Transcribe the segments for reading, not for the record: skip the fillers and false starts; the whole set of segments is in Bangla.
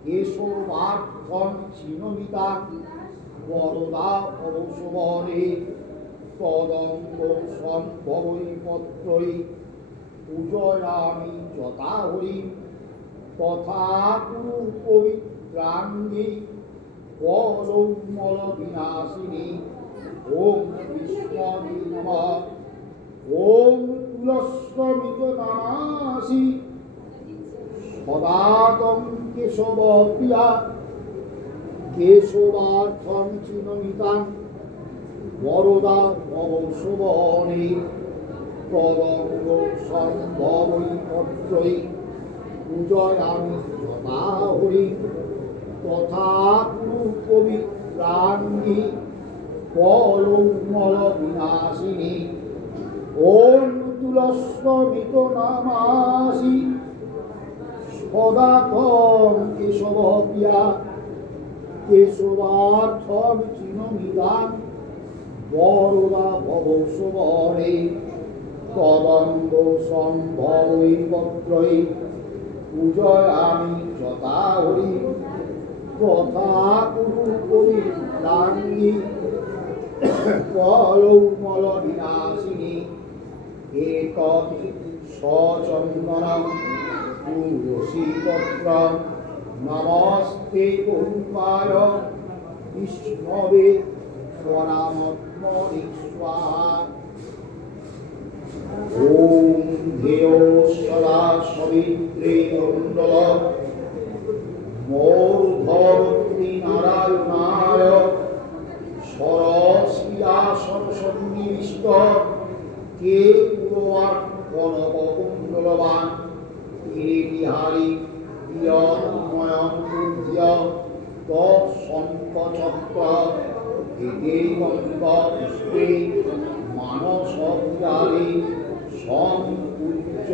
কেশবার্থন চিনমিতা বরদা পরশুবরে তদঙ্গ সম্ভবৈ পত্রৈ পূজয়ামি যথা হরি তথা কুরু পবিত্রাঙ্গি কলৌমল বিনাশিনী ওম বিষ্ণবে নমঃ ওম তুলস্যমিত নামাসি সদাতং কেশব প্রিয়া কেশবার্থং চিনমিতাং বরদা ভবশুবনে তদঙ্গ সম্ভবৈ পত্রৈ পূজয়ামি যথা হরি তথা কুরু পবিত্রাঙ্গি কলৌমল বিনাশিনী ওম তুলস্যমিত নামাসি সদাতং কেশব প্রিয়া কেশবার্থং চিনমিতাং বরদা ভবশুবনে তদঙ্গ সম্ভবৈ পত্রৈ পূজয়ামি যথা হরি তথা কুরু পবিত্রাঙ্গি কলৌমল বিনাশিনী এতৎ সচন্দনম তুলসীপত্রম নমস্তে পূর্বায় বিষ্ণবে স্বনামত্মনি স্বাহা ওম ধ্যেয় সদা সবিত্রে মণ্ডল মূর্ধবর্তী নারায়ণায় সরসিয়াসন সন্নিবিষ্ট কে পুরোয়ার কনককুণ্ডলবান কিরীটিহারি প্রিয়ময়ং পূজ্য তৎসঙ্কচক্র পুষ্পে মানসবিহারী সংপূজ্য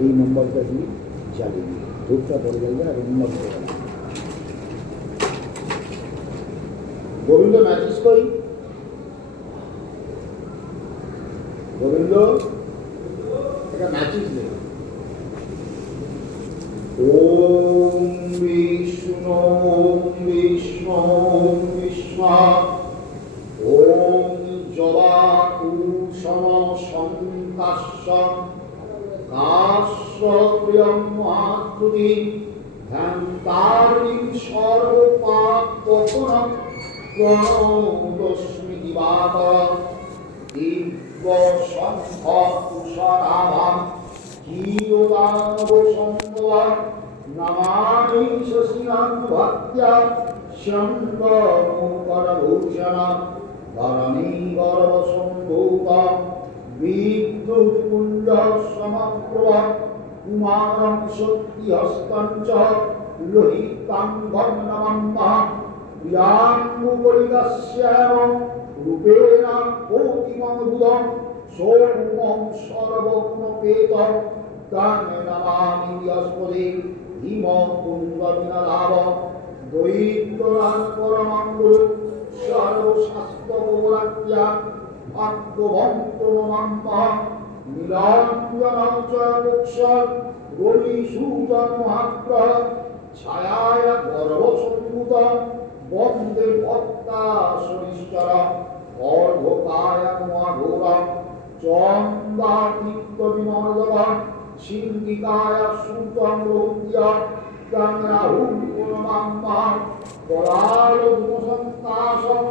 এই নম্বরটা দিয়ে জ্বালিয়ে দিই, ধূপটা পড়ে যাবে আর উন্নত হবে। গোবিন্দ ম্যাচিস কই? গোবিন্দ একটা ম্যাচিস দে। ওম বিষ্ণু ওম বিষ্ণু ওম বিষ্ণু ওম জবা কুসম সংকাশ্য কাশ্য প্রিয়ম মহাকৃতি ধ্যান্তারিং সর্বপাপ পতনম প্রণতস্মি দিবাকর দিব্য শঙ্খ তুষারাভাম কিয়দানব সম্ভবম নমামি শশিনাং ভক্ত্যা শঙ্করভূষণম ধরণী গর্ভ সম্ভূতম বিদ্যুৎ কুণ্ড সমপ্রভম কুমারং শক্তিহস্तं চ লোহিতাং ভগ্নমম্মহঃ প্রিয়াঙ্গুবলিতস্যাম রূপেণ কোটিমদ্ভুতং সৌম্যং সর্বগুণোপেতং तं নমামি বৃহস্পতি হিমকুণ্ডবিনালাভং দৈত্যনাথ পরমং গুরু সর্বশাস্ত্রগোরাজ্ঞা ভাগ্যবন্ত নমাম্মহঃ নীলাঞ্জনং চ মুক্ষং রবিসূজন মহাগ্রহ ছায়ায় গর্ভসম্ভূতং বন্দে ভক্তাশনিশ্চরং অর্ধকায় মহাঘোরং চন্দাদিত্যবিমর্দভং সিন্ধিকায় সুতং রৌদ্র तं রাহুং নমাম্মহঃ করালদুমসন্তাসং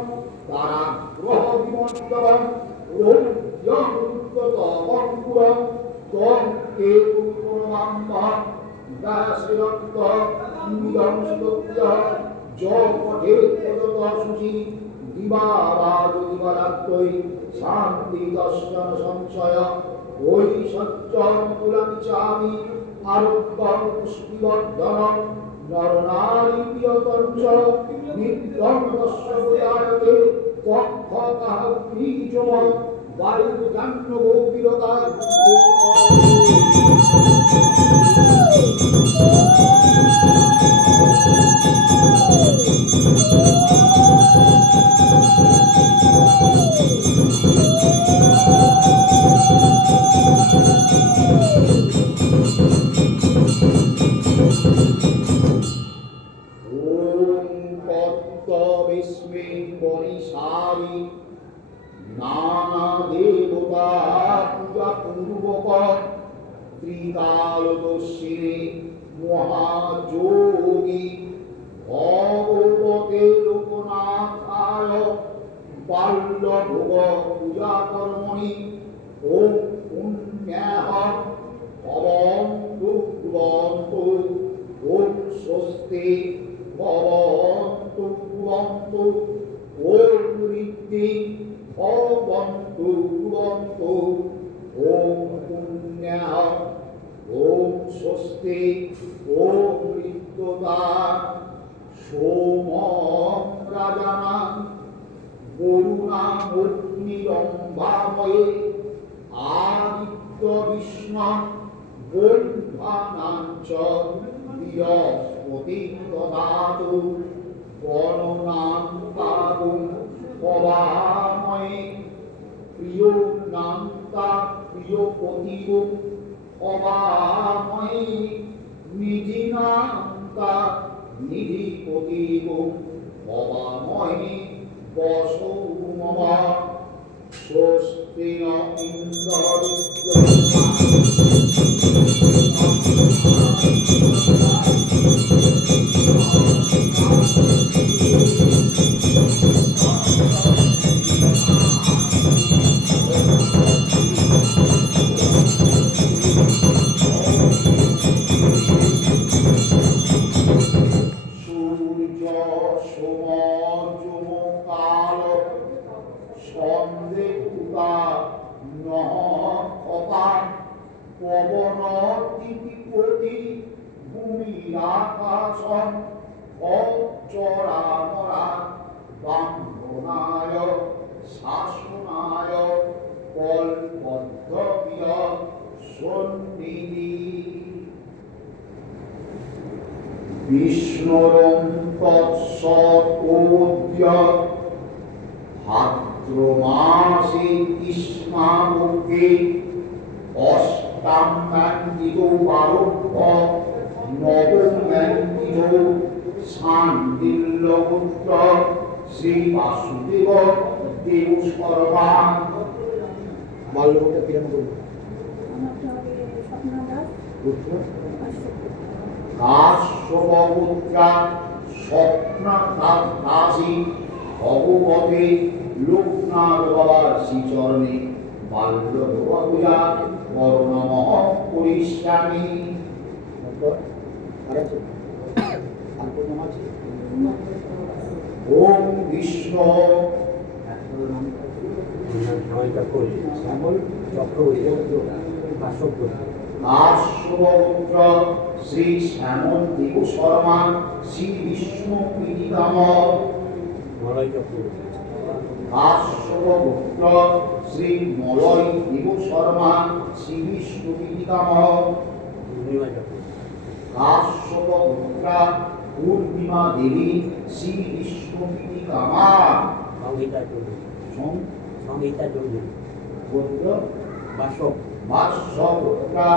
কারাগ্রহবিমর্দভং রৌদ্রং রুদ্রতমঙ্কুরং ত্বং কেতুং নমাম্মহঃ দাসরক্ত ইদং স্তোত্র জপঠে তদশুচি দিবারাত্রৈ শান্তি দর্শন সংশয় ওই সত্যং তুলামি আরোগ্যং পুষ্টিবর্ধনং নরনারী প্রিয়তঞ্চ নিত্যং দর্শয়ায়তে পক্ষতঃ বীজম বায়ুজান্য গৌরীরতা নানা দেবতা পূজা পূর্বক ত্রিকালদর্শিনে মহাযোগী ভগবতে লোকনাথায় বাল্যভোগ পূজা কর্মণি ওম পুণ্যাহ ভবন্তু ভবন্তু ওম স্বস্তি ভবন্তু ভবন্তু ওম ঋদ্ধি ভবন্তু ভবন্তু ওম পুণ্যাহ ওম স্বস্তি ওম ঋদ্ধতা সোমং রাজানাং বরুণামগ্নিরম্ভাময়ে আদিত্য বিষ্ণু ব্রহ্মাণাং চ বৃহস্পতি দদাতু গণনাং পাগুং পবাময়ে প্রিয় নান্তা প্রিয় পতিগুং পবাময়ে নিধিনান্তা নিধিপতিগুং পবাময়ে বসৌ মম স্বস্তি ন ভূমিরাকাশং অচরামরা বান্ধনায় শাসনায় কল্পদ্রব্য সন্নিধি বিষ্ণুরং তৎসৎ ভাদ্রমাসে কৃষ্ণামুখে অষ্টাঙ্গাঙ্গিত বারভ্য নবমাঙ্গিত শান্তিল্লপুত্র শ্রী বাসুদেব দেব সর্বা বাল্যভোগটা কিরম করবো? কাশ্যপপুত্রা স্বপ্না দাসী ভগবতে লোকনাথ বাবার শ্রীচরণে বাল্য পূজা করুণামহ করিষ্যামি। ওম বিষ্ণু কাশ্যপপুত্র শ্রী শ্যামল দেব শর্মা শ্রী বিষ্ণু পীড়িতাম। কাশ্যপপুত্র শ্রী মলয় দেব শর্মা শ্রী বিষ্ণু পীড়িতাম। কাশ্যপপুত্রা পূর্ণিমা দেবী শ্রী বিষ্ণু পীড়িতামা। বাসপুত্রা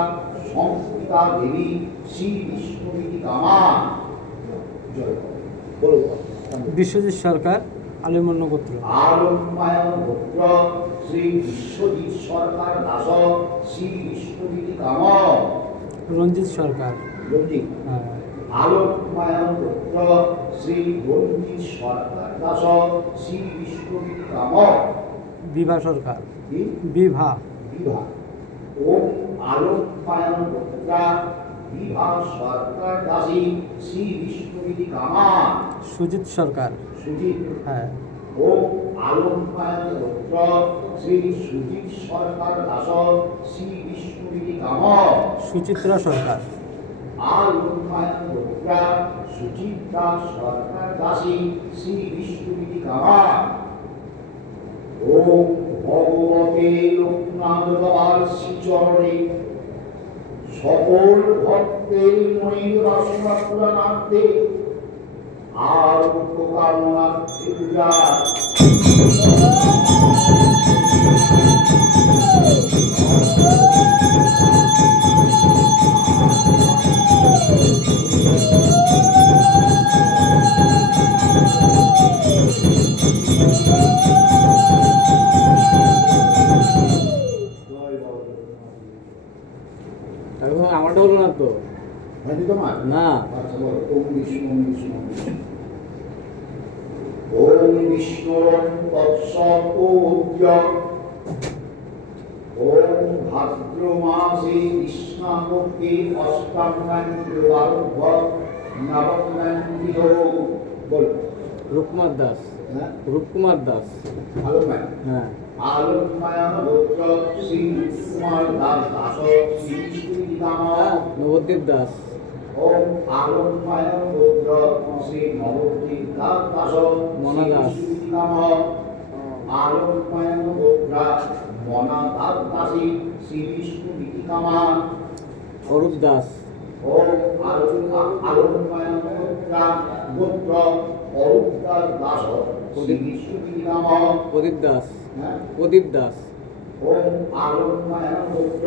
সংস্কৃতা দেবী শ্রী বিষ্ণু পীড়িতামা। বিশ্বজিৎ সরকার আলিমন্য গোত্র। আলম্বায়ন গোত্র শ্রী বিশ্বজিৎ সরকার দাস শ্রী বিষ্ণু পীড়িতামা। রঞ্জিত সরকার। রঞ্জিত। আলোকমায়ন পুত্র শ্রী রঞ্জিত সরকার দাস শ্রী বিষ্ণু পীড়িতামা। বিভা সরকার। বিভা। বিভা। ওম আলোকমায়ন পুত্রা বিভা সরকার দাসী শ্রী বিষ্ণু পীড়িতামা। সুজিত সরকার। সুজিত। হ্যাঁ। ওম আলোকমায়ন পুত্র শ্রী সুজিত সরকার দাস শ্রী বিষ্ণু পীড়িতামা। সুচিত্রা সরকার। আলোকমায়ন পুত্রা সুচিত্রা সরকার দাসী শ্রী বিষ্ণু পীড়িতামা। ওম ভগবতে লোকনাথ বাবার শ্রীচরণে সকল ভক্তের মনের বাসনা পূরণার্থে আরোগ্য কামনার্থে পূজা। আমারটা হলো না তো। হয়নি তোমার? না। আচ্ছা বলো। ওম বিষ্ণু ওম বিষ্ণু ওম বিষ্ণু। ওম বিষ্ণুরং তৎসপূজ্য। ওম ভাদ্র মাসে কৃষ্ণপক্ষে অষ্টাঙ্গাং আরম্ভ নবমাং বিধৌ। বল। রূপকুমার দাস। হ্যাঁ। রূপকুমার দাস। আলোকমায়ন। হ্যাঁ। আলোকমায়ন গোত্র শ্রী কুমার দাস দাস শ্রী বিষ্ণু পীড়িতামা। নবদ্বীপ দাস। ওম আলোকমায়ন গোত্র শ্রী নবদ্বীপ দাস মনা দাস। আলোকমায়ন গোত্র মনা দাসী শ্রী বিষ্ণু পীড়িতামা। অরূপ দাস। ওম আলোকমায়ন গোত্র অরূপ দাস শ্রী বিষ্ণু পীড়িতামা। প্রদীপ দাস। হ্যাঁ। প্রদীপ দাস। ওম আলোকমায়ন গোত্র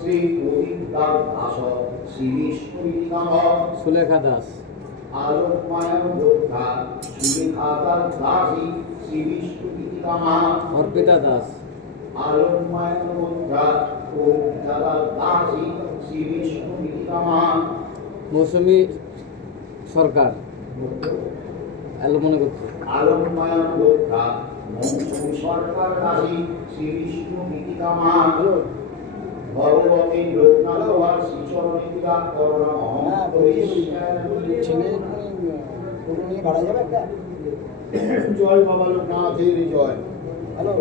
শ্রী প্রদীপ দাস শ্রী বিষ্ণু পীড়িতামা। সুলেখা দাস। আলোকমায়ন গোত্র সুলেখা দাসী শ্রী বিষ্ণু পীড়িতামা। অর্পিতা দাস। আলোকমায়ন গোত্র অর্পিতা দাসী শ্রী বিষ্ণু পীড়িতামা। মৌসুমী সরকার আলিমন্য গোত্র। আলোকমায়ন গোত্র মৌসুমী সরকার দাসী শ্রী বিষ্ণু পীড়িতামা। ভগবতী লোকনাথ বাবার শ্রীচরণে পূজা করুণামহ করিষ্যামি। জয় বাবা লোকনাথের জয়। হ্যালো।